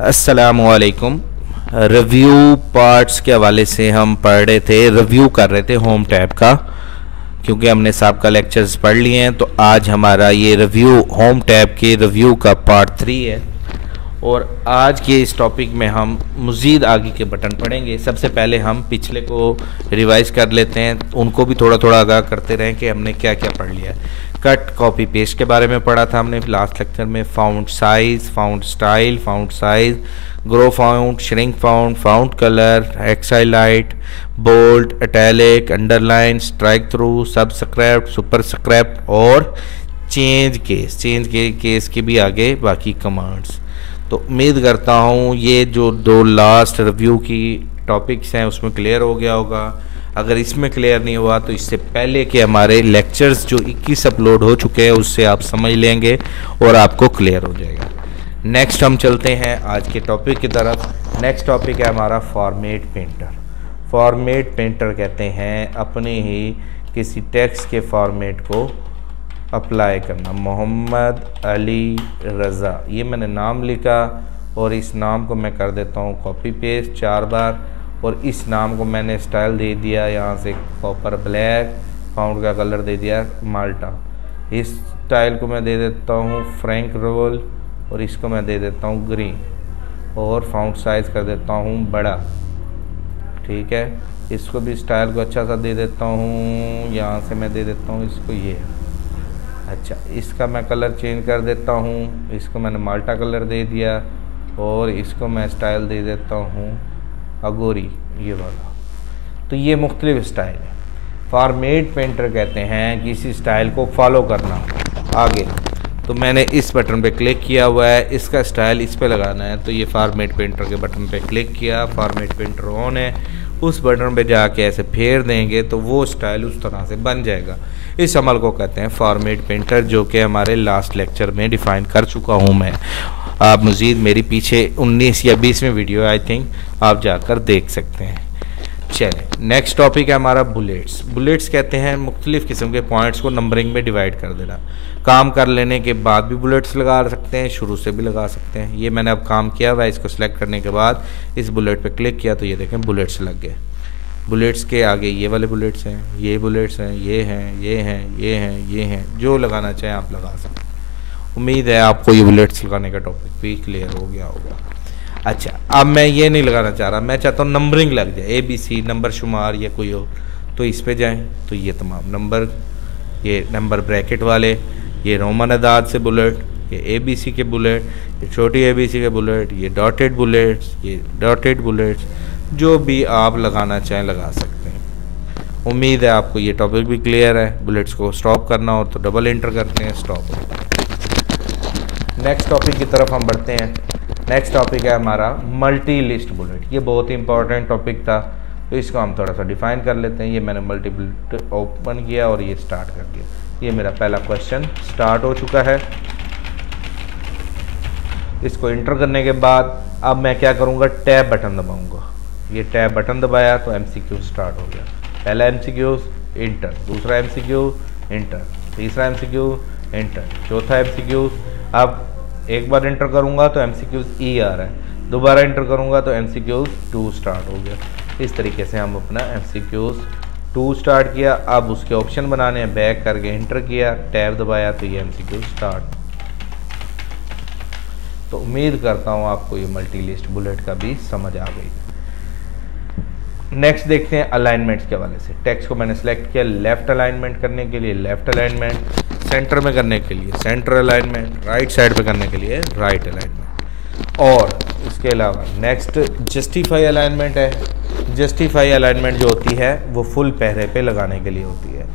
अस्सलामुअलैकुम। Review parts के हवाले से हम पढ़ रहे थे, रिव्यू कर रहे थे होम टैब का, क्योंकि हमने सबका लेक्चर्स पढ़ लिए हैं। तो आज हमारा ये रिव्यू होम टैब के रिव्यू का पार्ट 3 है और आज के इस टॉपिक में हम मज़ीद आगे के बटन पढ़ेंगे। सबसे पहले हम पिछले को रिवाइज़ कर लेते हैं, उनको भी थोड़ा थोड़ा आगाह करते रहें कि हमने क्या क्या पढ़ लिया है। कट कॉपी पेस्ट के बारे में पढ़ा था हमने लास्ट लेक्चर में। Font size, font style, font size, grow font, shrink font, font colour, highlight, bold, italic, underline, strike through, subscript, superscript और चेंज केस के भी आगे बाकी कमांड्स। तो उम्मीद करता हूँ ये जो दो लास्ट रिव्यू की टॉपिक्स हैं उसमें क्लियर हो गया होगा। अगर इसमें क्लियर नहीं हुआ तो इससे पहले के हमारे लेक्चर्स जो 21 अपलोड हो चुके हैं उससे आप समझ लेंगे और आपको क्लियर हो जाएगा। नेक्स्ट हम चलते हैं आज के टॉपिक की तरफ। नेक्स्ट टॉपिक है हमारा फॉर्मेट पेंटर। फॉर्मेट पेंटर कहते हैं अपने ही किसी टेक्स्ट के फॉर्मेट को अप्लाई करना। मोहम्मद अली रज़ा, ये मैंने नाम लिखा और इस नाम को मैं कर देता हूँ कॉपी पेस्ट 4 बार और इस नाम को मैंने स्टाइल दे दिया यहाँ से कॉपर ब्लैक, फाउंट का कलर दे दिया माल्टा। इस स्टाइल को मैं दे देता हूँ फ्रैंक रोल और इसको मैं दे देता हूँ ग्रीन और फाउंट साइज़ कर देता हूँ बड़ा। ठीक है, इसको भी स्टाइल को अच्छा सा दे देता हूँ, यहाँ से मैं दे देता हूँ इसको ये। अच्छा, इसका मैं कलर चेंज कर देता हूँ, इसको मैंने माल्टा कलर दे दिया और इसको मैं स्टाइल दे देता हूँ अगोरी, ये वाला। तो ये मुख्तलिफ स्टाइल है। फॉर्मेट पेंटर कहते हैं किसी स्टाइल को फॉलो करना। आगे तो मैंने इस बटन पे क्लिक किया हुआ है, इसका स्टाइल इस पे लगाना है तो ये फॉर्मेट पेंटर के बटन पे क्लिक किया, फॉर्मेट पेंटर ऑन है, उस बटन पे जाके ऐसे फेर देंगे तो वो स्टाइल उस तरह से बन जाएगा। इस अमल को कहते हैं फॉर्मेट पेंटर, जो कि हमारे लास्ट लेक्चर में डिफ़ाइन कर चुका हूँ मैं। आप मज़ीद मेरी पीछे 19 या 20वें वीडियो आई थिंक आप जाकर देख सकते हैं। चलें, नेक्स्ट टॉपिक है हमारा बुलेट्स। बुलेट्स कहते हैं मुख्तलिफ़ किस्म के पॉइंट्स को नंबरिंग में डिवाइड कर देना। काम कर लेने के बाद भी बुलेट्स लगा सकते हैं, शुरू से भी लगा सकते हैं। ये मैंने अब काम किया हुआ है, इसको सिलेक्ट करने के बाद इस बुलेट पे क्लिक किया तो ये देखें बुलेट्स लग गए। बुलेट्स के आगे ये वाले बुलेट्स हैं, ये बुलेट्स हैं, ये हैं, ये हैं, ये हैं, ये हैं, जो लगाना चाहें आप लगा सकते हैं। उम्मीद है आपको ये बुलेट्स लगाने का टॉपिक भी क्लियर हो गया होगा। अच्छा, अब मैं ये नहीं लगाना चाह रहा, मैं चाहता हूँ नंबरिंग लग जाए, ABC नंबर शुमार या कोई और। तो इस पे जाएं तो ये तमाम नंबर, ये नंबर ब्रैकेट वाले, ये रोमन अदाद से बुलेट, ये ABC के बुलेट, ये छोटी ABC के बुलेट, ये डॉटेड बुलेट्स, ये डॉटेड बुलेट्स, जो भी आप लगाना चाहें लगा सकते हैं। उम्मीद है आपको ये टॉपिक भी क्लियर है। बुलेट्स को स्टॉप करना हो तो डबल इंटर करते हैं, स्टॉप हो। नेक्स्ट टॉपिक की तरफ हम बढ़ते हैं। नेक्स्ट टॉपिक है हमारा मल्टी लिस्ट बुलेट। ये बहुत ही इंपॉर्टेंट टॉपिक था तो इसको हम थोड़ा सा डिफाइन कर लेते हैं। ये मैंने मल्टी बुलेट ओपन किया और ये स्टार्ट कर दिया। ये मेरा पहला क्वेश्चन स्टार्ट हो चुका है। इसको इंटर करने के बाद अब मैं क्या करूँगा, टैब बटन दबाऊँगा। ये टैब बटन दबाया तो MCQ स्टार्ट हो गया। पहला MCQ इंटर, दूसरा MCQ इंटर, तीसरा MCQ इंटर, चौथा MCQ। अब एक बार इंटर करूंगा तो MCQ E आ रहा है, दोबारा इंटर करूंगा तो MCQ 2 स्टार्ट हो गया। इस तरीके से हम अपना MCQ 2 स्टार्ट किया। अब उसके ऑप्शन बनाने हैं, बैक करके इंटर किया, टैब दबाया तो ये MCQ स्टार्ट। तो उम्मीद करता हूँ आपको ये मल्टी लिस्ट बुलेट का भी समझ आ गई। नेक्स्ट देखते हैं अलाइनमेंट्स के हवाले से। टेक्स्ट को मैंने सेलेक्ट किया, लेफ्ट अलाइनमेंट करने के लिए लेफ्ट अलाइनमेंट, सेंटर में करने के लिए सेंटर अलाइनमेंट, राइट साइड पे करने के लिए राइट अलाइनमेंट। और इसके अलावा नेक्स्ट जस्टिफाई अलाइनमेंट है। जस्टिफाई अलाइनमेंट जो होती है वो फुल पहरे पे लगाने के लिए होती है।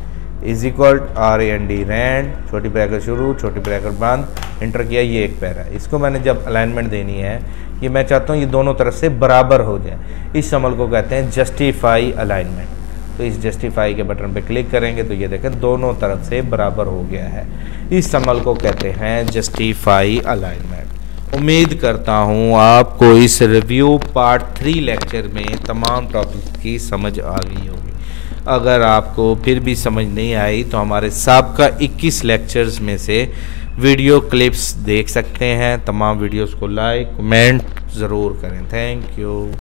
इज इक्वल RAND रैंड, छोटी ब्रैकेट शुरू, छोटी ब्रैकेट बंद, इंटर किया, ये एक पैरा है। इसको मैंने जब अलाइनमेंट देनी है, ये मैं चाहता हूँ ये दोनों तरफ से बराबर हो जाए। इस अमल को कहते हैं जस्टिफाई अलाइनमेंट। तो इस जस्टिफाई के बटन पे क्लिक करेंगे तो ये देखें दोनों तरफ से बराबर हो गया है। इस अमल को कहते हैं जस्टिफाई अलाइनमेंट। उम्मीद करता हूँ आपको इस रिव्यू पार्ट 3 लेक्चर में तमाम टॉपिक की समझ आ गई होगी। अगर आपको फिर भी समझ नहीं आई तो हमारे साबका 21 लेक्चर्स में से वीडियो क्लिप्स देख सकते हैं। तमाम वीडियोस को लाइक कमेंट ज़रूर करें। Thank you.